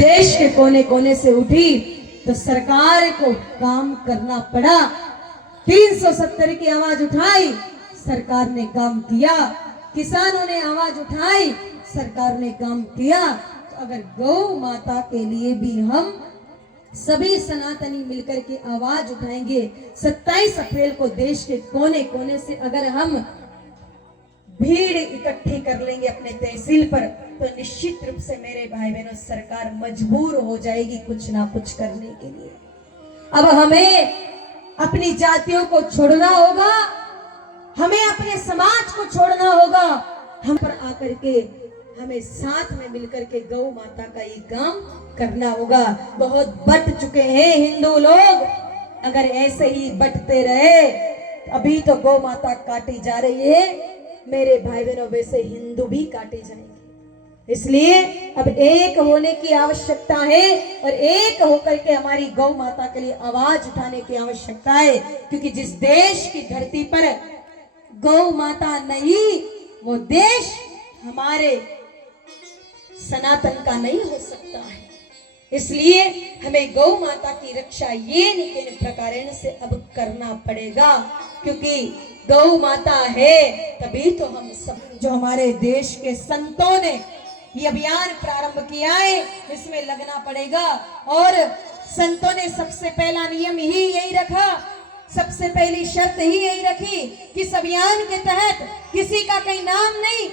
देश के कोने कोने से उठी तो सरकार को काम करना पड़ा। 370 की आवाज उठाई, सरकार ने काम किया। किसानों ने आवाज उठाई, सरकार ने काम किया। तो अगर गौ माता के लिए भी हम सभी सनातनी मिलकर के आवाज उठाएंगे, 27 अप्रैल को देश के कोने कोने से अगर हम भीड़ इकट्ठी कर लेंगे अपने तहसील पर, तो निश्चित रूप से मेरे भाई बहनों सरकार मजबूर हो जाएगी कुछ ना कुछ करने के लिए। अब हमें अपनी जातियों को छोड़ना होगा, हमें अपने समाज को छोड़ना होगा। हम पर आकर के हमें साथ में मिलकर के गौ माता का ये काम करना होगा। बहुत बट चुके हैं हिंदू लोग, अगर ऐसे ही बटते रहे, अभी तो गौ माता काटी जा रही है मेरे भाई बहनों, वैसे हिंदू भी काटे जाएंगे। इसलिए अब एक होने की आवश्यकता है और एक होकर के हमारी गौ माता के लिए आवाज उठाने की आवश्यकता है। क्योंकि जिस देश की धरती पर गौ माता नहीं, वो देश हमारे सनातन का नहीं हो सकता है। इसलिए हमें गौ माता की रक्षा ये निकिन प्रकारेण से अब करना पड़ेगा। क्योंकि गौ माता है तभी तो हम सब, जो हमारे देश के संतों ने ये अभियान प्रारंभ किया है, इसमें लगना पड़ेगा। और संतों ने सबसे पहला नियम ही यही रखा, सबसे पहली शर्त ही यही रखी कि इस अभियान के तहत किसी का कहीं नाम नहीं,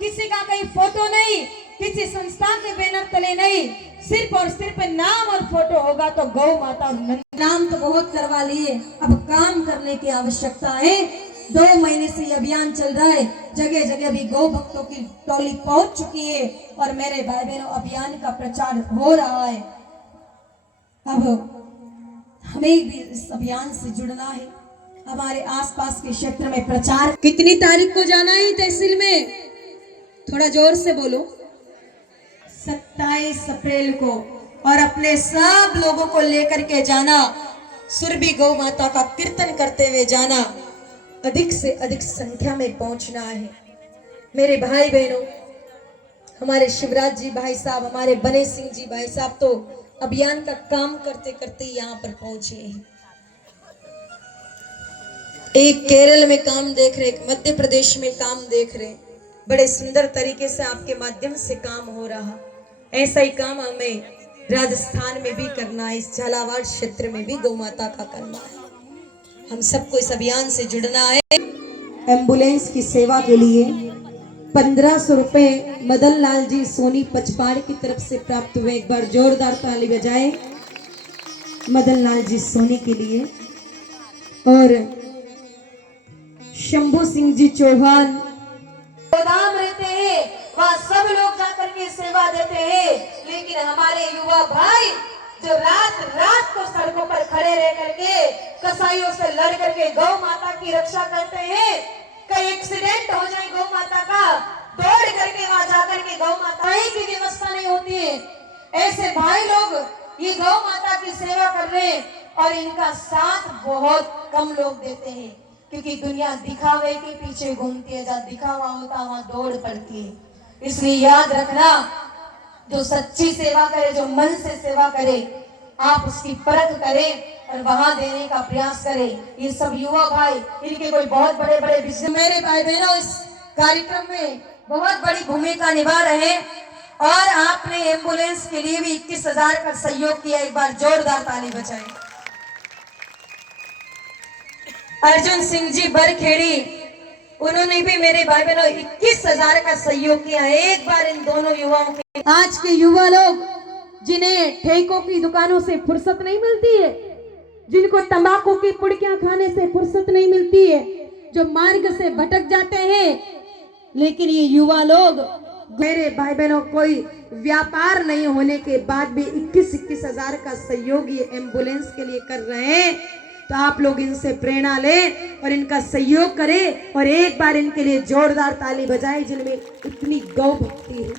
किसी का कहीं फोटो नहीं, किसी संस्था के बैनर तले नहीं, सिर्फ और सिर्फ नाम और फोटो होगा। तो गौ माता और नाम तो बहुत करवा लिए, अब काम करने की आवश्यकता है। 2 महीने से ये अभियान चल रहा है, जगह जगह भी गौ भक्तों की टोली पहुंच चुकी है और मेरे भाई बहनों अभियान का प्रचार हो रहा है। अब हमें भी इस अभियान से जुड़ना है, हमारे आसपास के क्षेत्र में प्रचार। कितनी तारीख को जाना है तहसील में? थोड़ा जोर से बोलो। 27 अप्रैल को, और अपने सब लोगों को लेकर के जाना, सुरभि गौ माता का कीर्तन करते हुए जाना, अधिक से अधिक संख्या में पहुंचना है। मेरे भाई बहनों, हमारे शिवराज जी भाई साहब, हमारे बने सिंह जी भाई साहब तो अभियान का काम करते करते यहाँ पर पहुंचे हैं। एक केरल में काम देख रहे, एक मध्य प्रदेश में काम देख रहे, बड़े सुंदर तरीके से आपके माध्यम से काम हो रहा। ऐसा ही काम हमें राजस्थान में भी करना है, इस झालावाड़ क्षेत्र में भी गौ माता का करना है। हम सबको इस अभियान से जुड़ना है। एम्बुलेंस की सेवा के लिए 1500 रुपए मदन लाल जी सोनी पचपाड़ की तरफ से प्राप्त हुए। एक बार जोरदार ताली बजाए मदन लाल जी सोनी के लिए। और शंभू सिंह जी चौहान गोदाम रहते हैं, वहाँ सब लोग जाकर के सेवा देते हैं। लेकिन हमारे युवा भाई जो रात रात को सड़कों पर खड़े रह करके कसाईयों से लड़ करके गौ माता की रक्षा करते हैं, कहीं एक्सीडेंट हो जाए गौ माता का, दौड़ करके वहां जाकर के गौ माता की व्यवस्था नहीं होती है। ऐसे भाई लोग ये गौ माता की सेवा कर रहे हैं और इनका साथ बहुत कम लोग देते हैं। क्योंकि दुनिया दिखावे के पीछे घूमती है, जहाँ दिखावा होता वहां दौड़ पड़ती है। इसलिए याद रखना, जो सच्ची सेवा करे, जो मन से सेवा करे, आप उसकी परख करें और वहां देने का प्रयास करें। ये सब युवा भाई, इनके कोई बहुत बड़े बड़े बिजनेस, मेरे भाई बहनों इस कार्यक्रम में बहुत बड़ी भूमिका निभा रहे हैं। और आपने एम्बुलेंस के लिए भी 21,000 का सहयोग किया, एक बार जोरदार ताली बजाएं। अर्जुन सिंह जी बरखेड़ी, उन्होंने भी मेरे भाई बहनों 21,000 का सहयोग किया। एक बार इन दोनों युवाओं के, आज के युवा लोग जिन्हें ठेकों की दुकानों से फुर्सत नहीं मिलती है, जिनको तंबाकू की पुड़कियां खाने से फुर्सत नहीं मिलती है, जो मार्ग से भटक जाते हैं, लेकिन ये युवा लोग, मेरे भाई बहनों, कोई व्यापार नहीं होने के बाद भी 21,000 का सहयोग ये एम्बुलेंस के लिए कर रहे हैं। तो आप लोग इनसे प्रेरणा लें और इनका सहयोग करें और एक बार इनके लिए जोरदार ताली बजाएं, जिनमें इतनी गौ भक्ति है।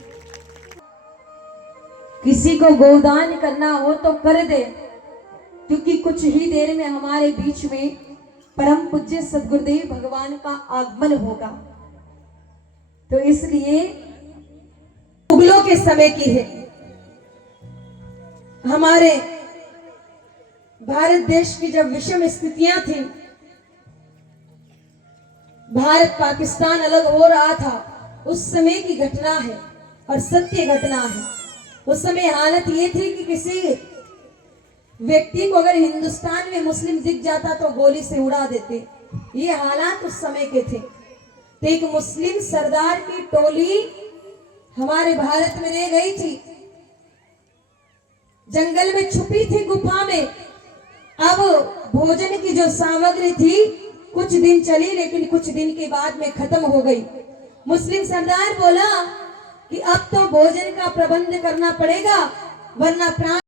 किसी को गोदान करना हो तो कर दे, क्योंकि कुछ ही देर में हमारे बीच में परम पूज्य सद्गुरुदेव भगवान का आगमन होगा। तो इसलिए मुगलों के समय की है, हमारे भारत देश की जब विषम स्थितियां थी, भारत पाकिस्तान अलग हो रहा था, उस समय की घटना है और सत्य घटना है। उस समय हालत ये थी कि किसी व्यक्ति को अगर हिंदुस्तान में मुस्लिम दिख जाता तो गोली से उड़ा देते। ये हालात उस समय के थे। तो एक मुस्लिम सरदार की टोली हमारे भारत में रह गई थी, जंगल में छुपी थी, गुफा में। अब भोजन की जो सामग्री थी कुछ दिन चली, लेकिन कुछ दिन के बाद में खत्म हो गई। मुस्लिम सरदार बोला कि अब तो भोजन का प्रबंध करना पड़ेगा, वरना प्राण